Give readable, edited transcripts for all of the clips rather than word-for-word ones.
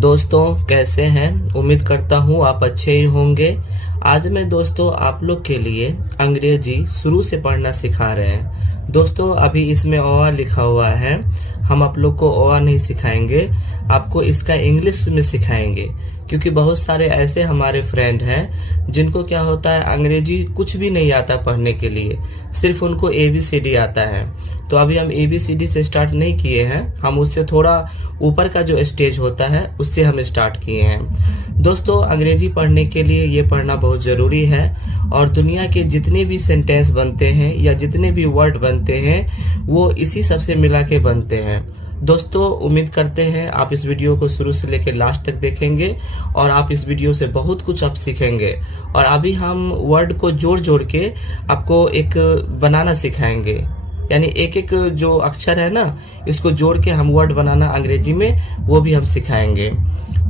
दोस्तों कैसे हैं। उम्मीद करता हूँ आप अच्छे ही होंगे। आज मैं दोस्तों आप लोग के लिए अंग्रेजी शुरू से पढ़ना सिखा रहे हैं। दोस्तों अभी इसमें ओ लिखा हुआ है, हम आप लोग को ओ नहीं सिखाएंगे, आपको इसका इंग्लिश में सिखाएंगे। क्योंकि बहुत सारे ऐसे हमारे फ्रेंड हैं जिनको क्या होता है अंग्रेजी कुछ भी नहीं आता पढ़ने के लिए, सिर्फ उनको ABCD आता है। तो अभी हम ABCD से स्टार्ट नहीं किए हैं, हम उससे थोड़ा ऊपर का जो स्टेज होता है उससे हम स्टार्ट किए हैं। दोस्तों अंग्रेजी पढ़ने के लिए ये पढ़ना बहुत जरूरी है और दुनिया के जितने भी सेंटेंस बनते हैं या जितने भी वर्ड बनते हैं वो इसी सब से मिला के बनते हैं। दोस्तों उम्मीद करते हैं आप इस वीडियो को शुरू से लेकर लास्ट तक देखेंगे और आप इस वीडियो से बहुत कुछ आप सीखेंगे। और अभी हम वर्ड को जोड़ जोड़ के आपको एक बनाना सिखाएंगे, यानी एक एक जो अक्षर है ना इसको जोड़ के हम वर्ड बनाना अंग्रेजी में वो भी हम सिखाएंगे।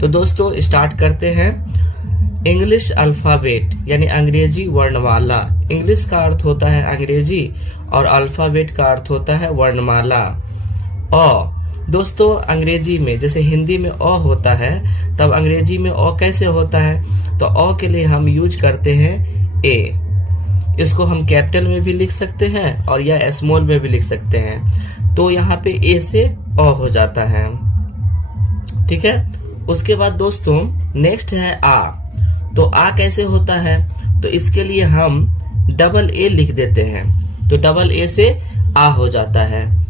तो दोस्तों स्टार्ट करते हैं। इंग्लिश अल्फाबेट यानी अंग्रेजी वर्णमाला। इंग्लिश का अर्थ होता है अंग्रेजी और अल्फाबेट का अर्थ होता है वर्णमाला। अ दोस्तों अंग्रेजी में जैसे हिंदी में अ होता है तब अंग्रेजी में अ कैसे होता है, तो अ के लिए हम यूज करते हैं ए। इसको हम कैपिटल में भी लिख सकते हैं और या स्मॉल में भी लिख सकते हैं। तो यहाँ पे ए से अ हो जाता है, ठीक है। उसके बाद दोस्तों नेक्स्ट है आ। तो आ कैसे होता है, तो इसके लिए हम डबल ए लिख देते हैं, तो डबल ए से आ हो जाता है।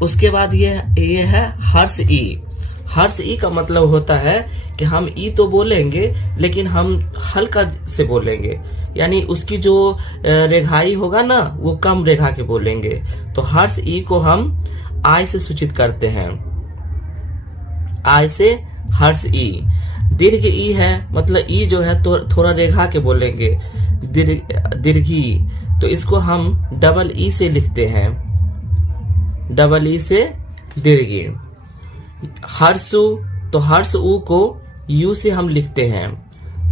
उसके बाद ये है हर्ष ई। हर्ष ई का मतलब होता है कि हम ई तो बोलेंगे लेकिन हम हल्का से बोलेंगे, यानी उसकी जो रेखाई होगा ना वो कम रेखा के बोलेंगे। तो हर्ष ई को हम आई से सूचित करते हैं, आई से हर्ष ई। दीर्घ ई है, मतलब ई जो है तो थोड़ा रेखा के बोलेंगे, दीर्घी। तो इसको हम डबल ई से लिखते हैं, डबल ई से दीर्घी। हर्षु, तो हर्ष ऊ को यू से हम लिखते हैं।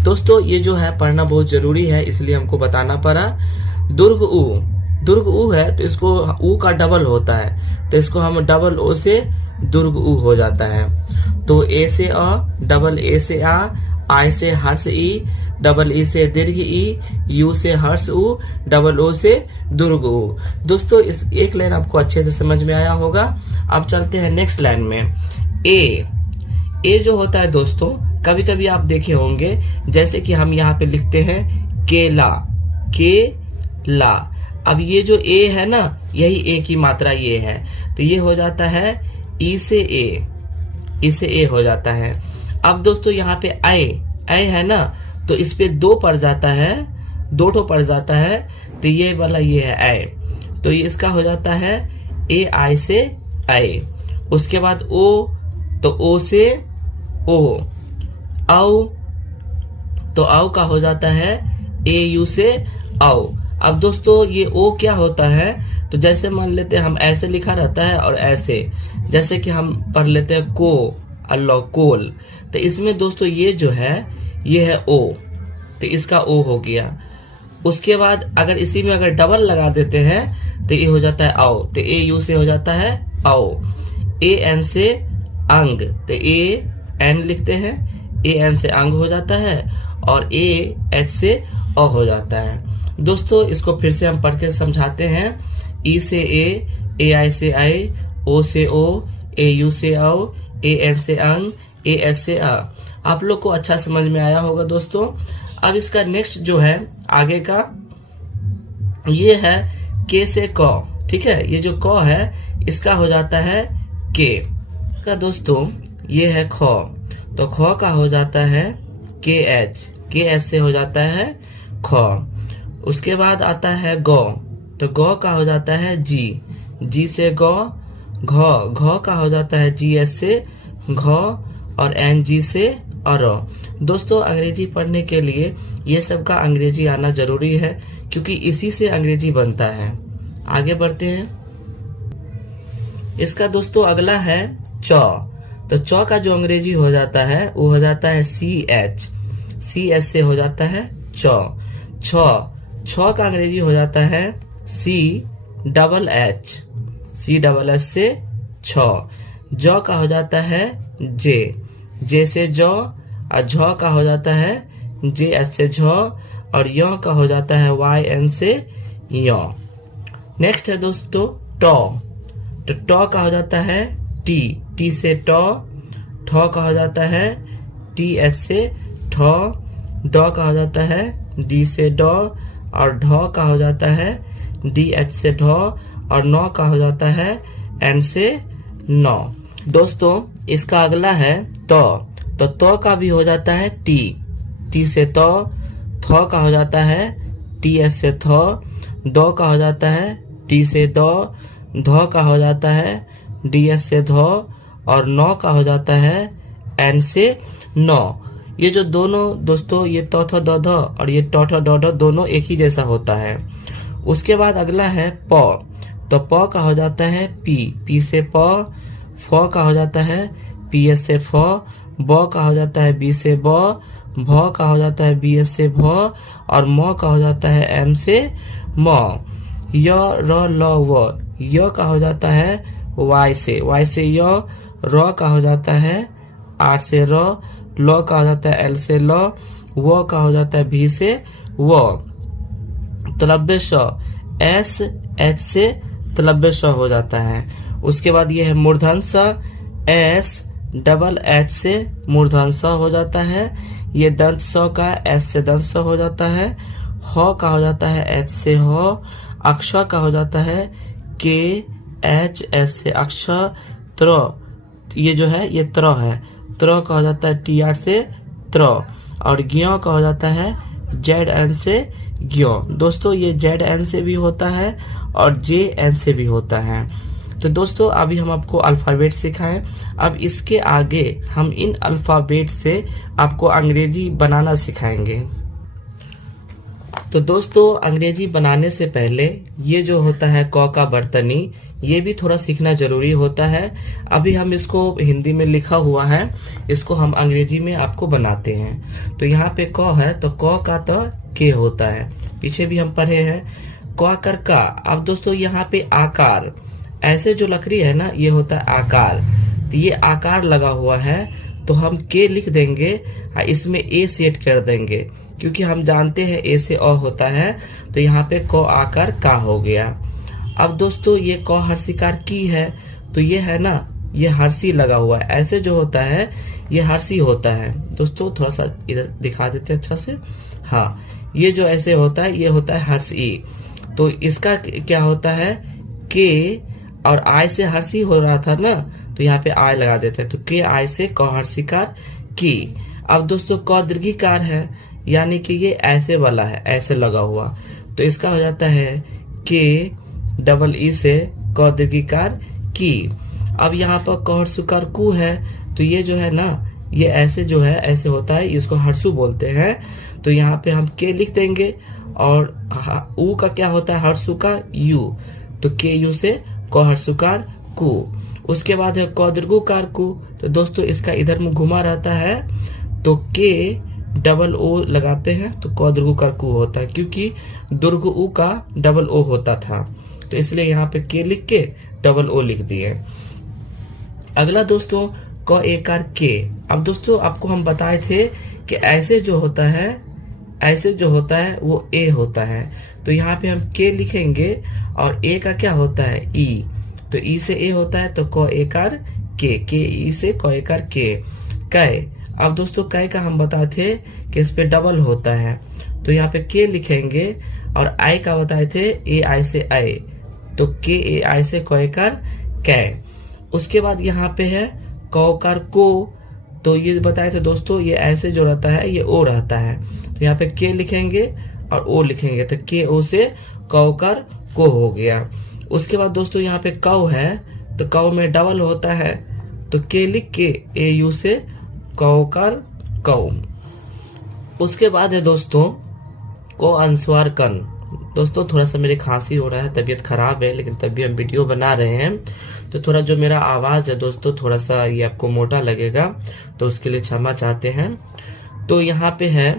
दोस्तों ये जो है पढ़ना बहुत जरूरी है इसलिए हमको बताना पड़ा। दुर्ग ऊ, दुर्ग ऊ है तो इसको ऊ का डबल होता है, तो इसको हम डबल ओ से दुर्ग ऊ हो जाता है। तो ए से अ, डबल ए से आ, आई से हर्ष ई, डबल ई से दीर्घ ई, यू से हर्ष ऊ, डबल ओ से दुर्ग ऊ। दोस्तों इस एक लाइन आपको अच्छे से समझ में आया होगा। अब चलते हैं नेक्स्ट लाइन में। ए जो होता है दोस्तों कभी कभी आप देखे होंगे जैसे कि हम यहाँ पे लिखते हैं केला, केला। अब ये जो ए है ना यही ए की मात्रा ये है, तो ये हो जाता है ई से ए, ई से ए हो जाता है। अब दोस्तों यहाँ पे ए है ना तो इस पे दो पड़ जाता है, दो ठो पड़ जाता है, तो ये वाला ये है ए, तो ये इसका हो जाता है ए आई से ए। उसके बाद ओ, तो ओ से ओ। औ, तो औ का हो जाता है ए यू से औ। अब दोस्तों ये ओ क्या होता है, तो जैसे मान लेते हैं हम ऐसे लिखा रहता है और ऐसे, जैसे कि हम पढ़ लेते हैं को अल्लाह कोल, तो इसमें दोस्तों ये जो है ये है ओ, तो इसका ओ हो गया। उसके बाद अगर इसी में अगर डबल लगा देते हैं तो ये हो जाता है आओ, तो ए यू से हो जाता है आओ। ए एन से अंग, तो ए एन लिखते हैं, ए एन से अंग हो जाता है और ए एच से अ हो जाता है। दोस्तों इसको फिर से हम पढ़ के समझाते हैं। ई से ए आई से आई, ओ से ओ, ए यू से आओ, ए एन से अंग, ए एच से अ। आप लोग को अच्छा समझ में आया होगा दोस्तों। अब इसका नेक्स्ट जो है आगे का ये है के से क, ठीक है। ये जो क है इसका हो जाता है के। इसका दोस्तों ये है ख, तो ख का हो जाता है के एच से हो जाता है ख। उसके बाद आता है गौ, तो गौ का हो जाता है जी से गौ। घ का हो जाता है GS से घ और NG से और। दोस्तों अंग्रेजी पढ़ने के लिए ये सब का अंग्रेजी आना जरूरी है क्योंकि इसी से अंग्रेजी बनता है। आगे बढ़ते हैं। इसका दोस्तों अगला है च, तो च का जो अंग्रेजी हो जाता है वो हो जाता है CS से हो जाता है छ। का अंग्रेजी हो जाता है CHH से छ। ज का हो जाता है जे, जे से जौ, और झ का हो जाता है जे एस से झ, और य का हो जाता है वाई एन से य। नेक्स्ट है दोस्तों टॉ, तो टॉ का हो जाता है टी, टी से टॉ, ठॉ का हो जाता है टी एस से ठॉ, डॉ का हो जाता है डी से डॉ, और ढॉ का हो जाता है डी एच से ढॉ, और नौ का हो जाता है एन से नौ। दोस्तों इसका अगला है तो तो का भी हो जाता है टी, टी से तो, थौ का हो जाता है टी एस से थौ, दो का हो जाता है टी से दो, धौ का हो जाता है डी एस से धौ, और नौ का हो जाता है एन से नौ। ये जो दोनों दोस्तों ये तो थ द ध और ये टो ठ ड ढ दोनों एक ही जैसा होता है। उसके बाद अगला है प, तो प का हो जाता है पी, पी से प, फ का हो जाता है पी एस से फ, ब का हो जाता है बी से ब, भ का हो जाता है बी एस से भ, और म का हो जाता है एम से म। य र ल व, य का हो जाता है वाई से य, र का हो जाता है आर से र, ल का हो जाता है एल से ल, व का हो जाता है भी से व। तलव्य श, एस एच से तलव्य श हो जाता है। उसके बाद ये है मूर्धन स, एस डबल एच से मूर्धन स हो जाता है। ये दंत स का एस से दंत स हो जाता है। ह का हो जाता है एच से ह, अक्ष का हो जाता है के एच एस से अक्ष, त्र ये जो है ये त्र है, त्र का हो जाता है टी आर से त्र, और ज्ञ का हो जाता है जेड एन से ज्ञ। दोस्तों ये जेड एन से भी होता है और जे एन से भी होता है। तो दोस्तों अभी हम आपको अल्फाबेट सिखाएं, अब इसके आगे हम इन अल्फाबेट से आपको अंग्रेजी बनाना सिखाएंगे। तो दोस्तों अंग्रेजी बनाने से पहले ये जो होता है क का बर्तनी, ये भी थोड़ा सीखना जरूरी होता है। अभी हम इसको हिंदी में लिखा हुआ है, इसको हम अंग्रेजी में आपको बनाते हैं। तो यहाँ पे क है तो क का तो के होता है, पीछे भी हम पढ़े हैं। क कर का, अब दोस्तों यहाँ पे आकार, ऐसे जो लकड़ी है ना ये होता है आकार, तो ये आकार लगा हुआ है तो हम के लिख देंगे, इसमें ए सेट कर देंगे क्योंकि हम जानते हैं ए से अ होता है, तो यहाँ पे क आकार का हो गया। अब दोस्तों ये क हर्षिकार की है, तो ये है ना ये हर्षी लगा हुआ है, ऐसे जो होता है ये हर्षी होता है। दोस्तों थोड़ा सा इधर दिखा देते हैं अच्छा से, हाँ ये जो ऐसे होता है ये होता है हर्षी। तो इसका क्या होता है के और आई से हर्षी हो रहा था ना, तो यहाँ पे आई लगा देते हैं, तो के आई से क हर्षिकार की। अब दोस्तों क दीर्घिकार है, यानी कि ये ऐसे वाला है, ऐसे लगा हुआ, तो इसका हो जाता है के डबल ई से क दीर्घिकार की। अब यहाँ पर क हर्षुकार कु है, तो ये जो है ना ये ऐसे जो है ऐसे होता है, इसको हर्षु बोलते हैं। तो यहाँ पे हम के लिख देंगे, और उ का क्या होता है हर्षु का यू, तो के यू से क हर्षुकार कु। उसके बाद है क दीर्घुकार कु, तो दोस्तों इसका इधर मुंह घुमा रहता है, तो के डबल ओ लगाते हैं तो क दीर्घुकार कु होता है, क्योंकि दुर्ग उ का डबल ओ होता था, तो इसलिए यहाँ पे के लिख के डबल ओ लिख दिए। अगला दोस्तों क एकार के। अब दोस्तों आपको हम बताए थे कि ऐसे जो होता है वो ए होता है, तो यहाँ पे हम के लिखेंगे, और ए का क्या होता है ई, तो ई से ए होता है, तो क एकार के ई से क एकार के। कै, अब दोस्तों कै का हम बताए थे कि इस पे डबल होता है, तो यहाँ पे के लिखेंगे, और आई का बताए थे ए आई से आई, तो के ए आई से क एकार कै। उसके बाद यहाँ पे है कौकार को, तो ये बताए थे दोस्तों ये ऐसे जो रहता है ये ओ रहता है, तो यहाँ पे के लिखेंगे और ओ लिखेंगे, तो के ओ से कौकार को हो गया। उसके बाद दोस्तों यहाँ पे कौ है, तो कौ में डबल होता है, तो के लिख के ए यू से कौकार कौ। उसके बाद है दोस्तों को अनुस्वार कन। दोस्तों थोड़ा सा मेरे खांसी हो रहा है, तबीयत खराब है, लेकिन तब भी हम वीडियो बना रहे हैं, तो थोड़ा जो मेरा आवाज है दोस्तों थोड़ा सा ये आपको मोटा लगेगा, तो उसके लिए क्षमा चाहते हैं। तो यहाँ पे है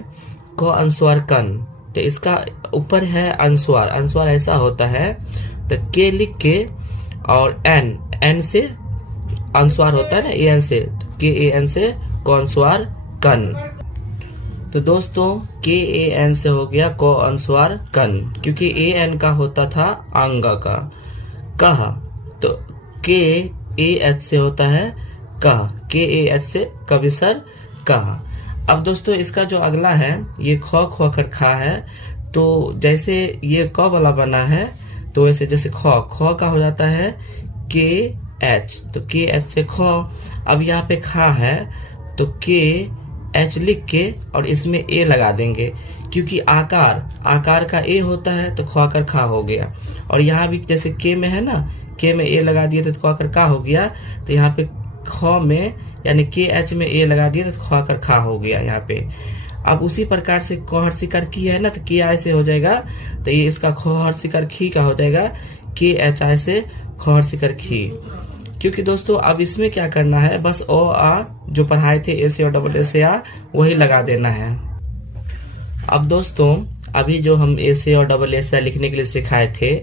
क अनुस्वार कन, तो इसका ऊपर है अनुस्वार, अनुस्वार ऐसा होता है, तो के लिख के और एन से अनुस्वार होता है ना ए एन से, के ए एन से क अनुस्वार कन। तो दोस्तों के ए एन से हो गया क अनुस्वार कन, क्योंकि ए एन का होता था आंगा का। कह, तो के ए एच से होता है कह, के ए एच से कविसर कह। अब दोस्तों इसका जो अगला है ये ख ख कर खा है, तो जैसे ये क वाला बना है तो वैसे जैसे ख ख का हो जाता है के एच, तो के एच से ख। अब यहाँ पे खा है तो के एच लिख के और इसमें ए लगा देंगे, क्योंकि आकार का ए होता है तो ख कर खा हो गया। और यहाँ भी जैसे के में है ना, के में ए लगा दिए तो ख कर का हो गया, तो यहाँ पे ख में यानी के एच में ए लगा दिए तो ख कर खा हो गया यहाँ पे। अब उसी प्रकार से क हर सिकार की है ना, तो के आई से हो जाएगा, तो ये इसका ख हर सिकार खी का हो जाएगा के एच आई से ख हर सिकार खी। क्योंकि दोस्तों अब इसमें क्या करना है, बस ओ आ जो पढ़ाए थे ए से और डबल ए से आ वही लगा देना है। अब दोस्तों अभी जो हम ए से और डबल ए से लिखने के लिए सिखाए थे,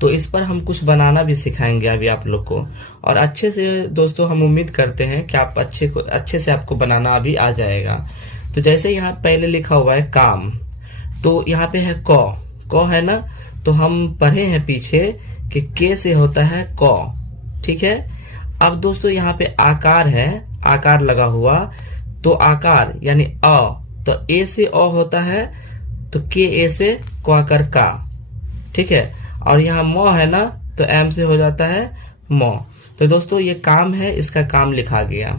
तो इस पर हम कुछ बनाना भी सिखाएंगे अभी आप लोग को, और अच्छे से दोस्तों हम उम्मीद करते हैं कि आप अच्छे से आपको बनाना अभी आ जाएगा। तो जैसे यहाँ पहले लिखा हुआ है काम, तो यहाँ पे है क है ना, तो हम पढ़े हैं पीछे कि के से होता है क, ठीक है। अब दोस्तों यहाँ पे आकार है, आकार लगा हुआ, तो आकार यानी अ, तो ए से अ होता है तो के ए से क कर का, ठीक है। और यहाँ म है ना, तो एम से हो जाता है म। तो दोस्तों ये काम है, इसका काम लिखा गया,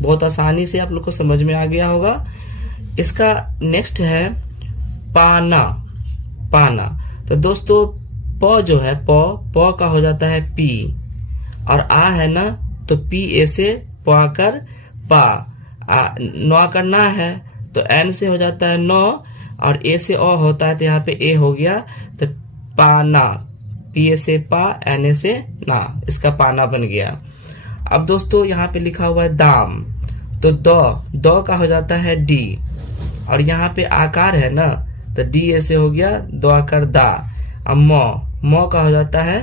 बहुत आसानी से आप लोग को समझ में आ गया होगा। इसका नेक्स्ट है पाना, पाना। तो दोस्तों प जो है प का हो जाता है पी, और आ है ना, तो पी ए से प कर पा, नौ कर ना है तो एन से हो जाता है नौ, और ए से ओ होता है तो यहाँ पे ए हो गया, तो पाना, पी ए से पा, एन ए से ना, इसका पाना बन गया। अब दोस्तों यहाँ पे लिखा हुआ है दाम, तो दो का हो जाता है डी, और यहाँ पे आकार है ना, तो डी ए से हो गया दो आकर दा। अब म का हो जाता है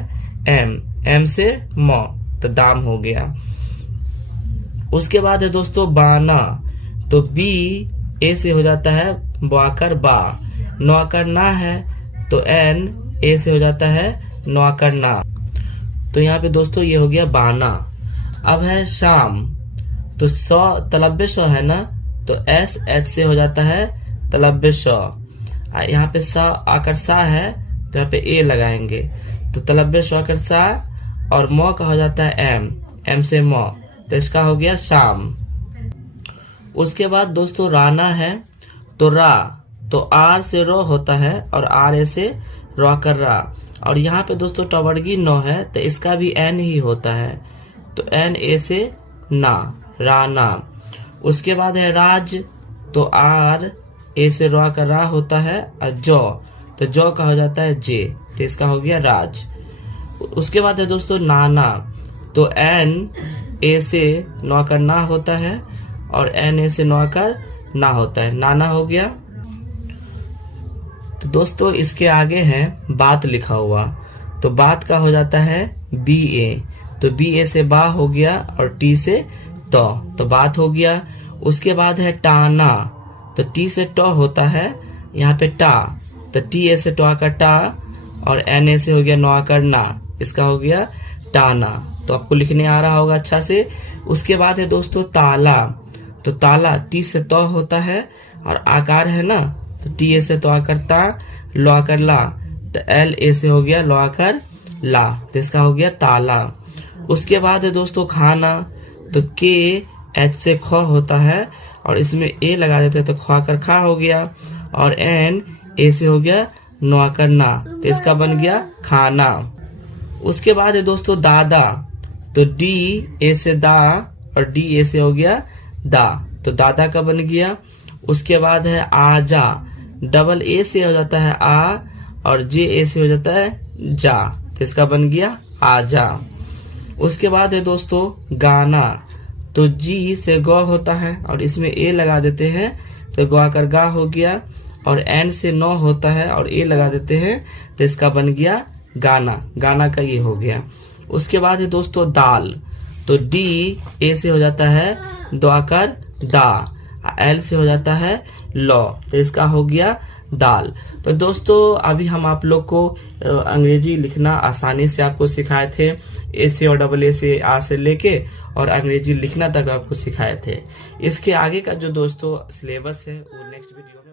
एम से म, तो दाम हो गया। उसके बाद है दोस्तों बाना, तो बी ए से हो जाता है बाकर बा, नौकर ना है तो एन ए से हो जाता है नौकर ना, तो यहाँ पे दोस्तों ये हो गया बाना। अब है शाम, तो सौ तलब्बे सौ है ना, तो एस एच से हो जाता है तलब्बे सौ, यहाँ पे सा आकर सा है तो यहाँ पे ए लगाएंगे, तो तलब्बे सौ आकर सा, और म का हो जाता है एम से म, तो इसका हो गया शाम। उसके बाद दोस्तों राना है, तो रा, तो आर से रो होता है और आर ए से रो कर रा, और यहाँ पे दोस्तों टवर्गी नौ है तो इसका भी एन ही होता है, तो एन ए से ना, राना। उसके बाद है राज, तो आर ए से रो कर रा होता है, और जौ, तो जौ का हो जाता है जे, तो इसका हो गया राज। उसके बाद है दोस्तों नाना, तो एन ए से नौकर ना होता है और एन ए से नौकर ना होता है, नाना हो गया। तो दोस्तों इसके आगे है बात लिखा हुआ, तो बात का हो जाता है बी ए, तो बी ए से बा हो गया और टी से तो बात हो गया। उसके बाद है टाना, तो टी से ट होता है, यहाँ पे टा, तो टी ए से टो का टा, और एन ए से हो गया नौ कर ना, इसका हो गया टाना। तो आपको लिखने आ रहा होगा अच्छा से। उसके बाद है दोस्तों ताला, तो ताला टी से तो होता है और आकार है ना, तो टी ए से तो आकर ता, लो आकर ला, तो एल ए से हो गया लो आकर ला, तो इसका हो गया ताला। उसके बाद है दोस्तों खाना, तो के एच से ख होता है और इसमें ए लगा देते हैं तो ख कर खा हो गया, और एन ए से हो गया नो आकर ना, तो इसका बन गया खाना। उसके बाद है दोस्तों दादा, तो डी ए से दा और डी ए से हो गया दा, तो दादा का बन गया। उसके बाद है आजा, डबल ए से हो जाता है आ और जे ए से हो जाता है जा, तो इसका बन गया आजा। उसके बाद है दोस्तों गाना, तो जी से गौ होता है और इसमें ए लगा देते हैं तो गौ आकर गा हो गया, और एन से नौ होता है और ए लगा देते हैं तो इसका बन गया गाना, गाना का ये हो गया। उसके बाद है दोस्तों दाल, तो डी ए से हो जाता है दो आकर दा, एल से हो जाता है लॉ, तो इसका हो गया दाल। तो दोस्तों अभी हम आप लोग को अंग्रेजी लिखना आसानी से आपको सिखाए थे, ए से और डबल ए से, आ से लेके और अंग्रेजी लिखना तक आपको सिखाए थे। इसके आगे का जो दोस्तों सिलेबस है वो नेक्स्ट वीडियो में